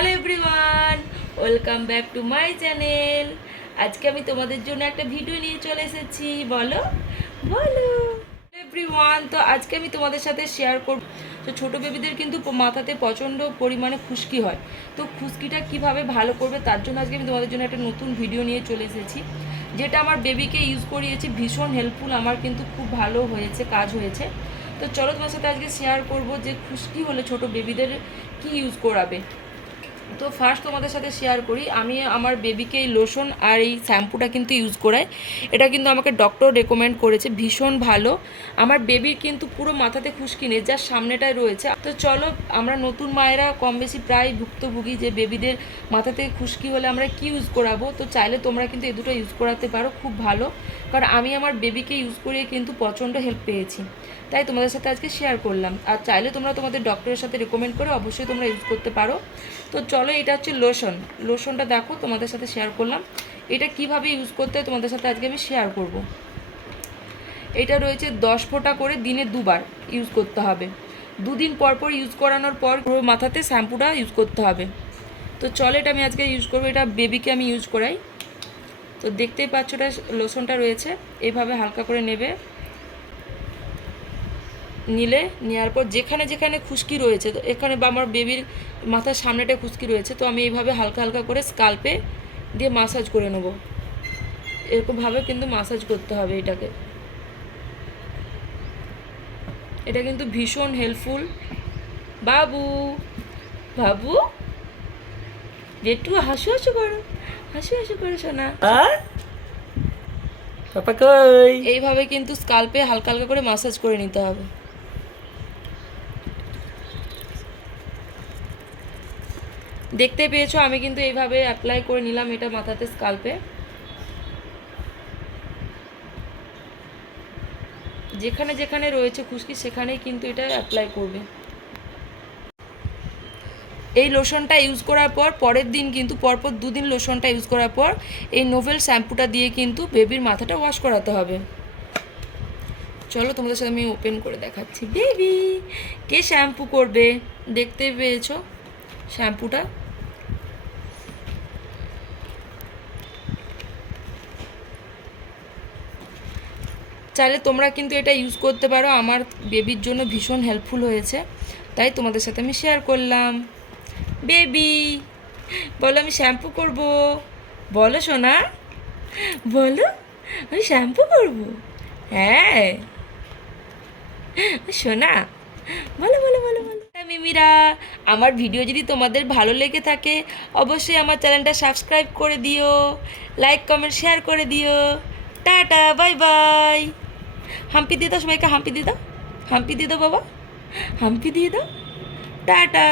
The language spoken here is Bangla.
Hello everyone, welcome back to my channel. আজকে আমি তোমাদের জন্য একটা ভিডিও নিয়ে চলে এসেছি। বলো বলো এভরিওয়ান, তো আজকে আমি তোমাদের সাথে শেয়ার করব। তো ছোটো বেবিদের কিন্তু মাথাতে প্রচণ্ড পরিমাণে খুশকি হয়। তো খুশকিটা কিভাবে ভালো করবে তার জন্য আজকে আমি তোমাদের জন্য একটা নতুন ভিডিও নিয়ে চলে এসেছি, যেটা আমার বেবিকে ইউজ করিয়েছি। ভীষণ হেল্পফুল, আমার কিন্তু খুব ভালো হয়েছে, কাজ হয়েছে। তো চলো তোমার সাথে আজকে শেয়ার করব যে খুশকি হলে ছোট বেবিদের কি ইউজ করাবে। তো ফার্স্ট তোমাদের সাথে শেয়ার করি, আমি আমার বেবিকে এই লোশন আর এই শ্যাম্পুটা কিন্তু ইউজ করাই। এটা কিন্তু আমাকে ডক্টর রেকমেন্ড করেছে, ভীষণ ভালো। আমার বেবির কিন্তু পুরো মাথাতে খুশকি নেই, যার সামনেটায় রয়েছে। তো চলো, আমরা নতুন মায়েরা কম বেশি প্রায় ভুক্তভোগী যে বেবিদের মাথাতে খুশকি হলে আমরা কি ইউজ করাবো। তো চাইলে তোমরা কিন্তু এই দুটো ইউজ করাতে পারো, খুব ভালো। কারণ আমি আমার বেবিকে ইউজ করিয়ে কিন্তু প্রচণ্ড হেল্প পেয়েছি, তাই তোমাদের সাথে আজকে শেয়ার করলাম। আর চাইলে তোমরা তোমাদের ডক্টরের সাথে রেকমেন্ড করে অবশ্যই তোমরা ইউজ করতে পারো। তো চলো, এটা হচ্ছে লোশনটা দেখো তোমাদের সাথে শেয়ার করলাম। এটা কিভাবে ইউজ করতে হয় তোমাদের সাথে আজকে আমি শেয়ার করব। এটা রয়েছে 10 ফোঁটা করে দিনে 2বার ইউজ করতে হবে। 2 দিন পর পর ইউজ করানোর পর পুরো মাথাতে শ্যাম্পুটা ইউজ করতে হবে। তো চলো, এটা আমি আজকে ইউজ করবো। এটা বেবিকে আমি ইউজ করাই। তো দেখতেই পাচ্ছ, এটা লোশনটা রয়েছে, এইভাবে হালকা করে নেবে। নেওয়ার পর যেখানে যেখানে খুশকি রয়েছে, তো এখানে বা আমার বেবির মাথার সামনেটা খুশকি রয়েছে, তো আমি এইভাবে হালকা হালকা করে স্কাল্পে দিয়ে মাসাজ করে নেব। এরকমভাবে কিন্তু মাসাজ করতে হবে এটাকে। এটা কিন্তু ভীষণ হেল্পফুল। বাবু বাবু একটু হাসু হাসু করো, হাসু হাসু করো শোনা। পাপা কই? এইভাবে কিন্তু স্কাল্পে হালকা হালকা করে মাসাজ করে নিতে হবে। দেখতে পেয়েছো, আমি কিন্তু এইভাবে অ্যাপ্লাই করে নিলাম এটা মাথাতে, স্কাল্পে। যেখানে যেখানে রয়েছে খুশকি সেখানেই কিন্তু এটা অ্যাপ্লাই করবে। এই লোশনটা ইউজ করার পর পরের দিন কিন্তু পরপর 2 দিন লোশনটা ইউজ করার পর এই নোভেল শ্যাম্পুটা দিয়ে কিন্তু বেবির মাথাটা ওয়াশ করাতে হবে। চলো তোমাদের সাথে আমি ওপেন করে দেখাচ্ছি। বেবি কে শ্যাম্পু করবে, দেখতে পেয়েছো শ্যাম্পুটা। চাইলে তোমরা কিন্তু এটা ইউজ করতে পারো, আমার বেবির জন্য ভীষণ হেল্পফুল হয়েছে, তাই তোমাদের সাথে আমি শেয়ার করলাম। বেবি বলো, আমি শ্যাম্পু করব। বলো সোনা, বলো আমি শ্যাম্পু করব। হ্যাঁ সোনা, বলো বলো বলো বলো। মিমিরা, আমার ভিডিও যদি তোমাদের ভালো লেগে থাকে অবশ্যই আমার চ্যানেলটা সাবস্ক্রাইব করে দিও, লাইক কমেন্ট শেয়ার করে দিও। Tata, bye bye. হাম্পি দিয়ে দাও সবাইকে, হাম্পি দিয়ে দাও, হাম্পি দিয়ে দাও বাবা, হাম্পি দিয়ে দাও। টাটা।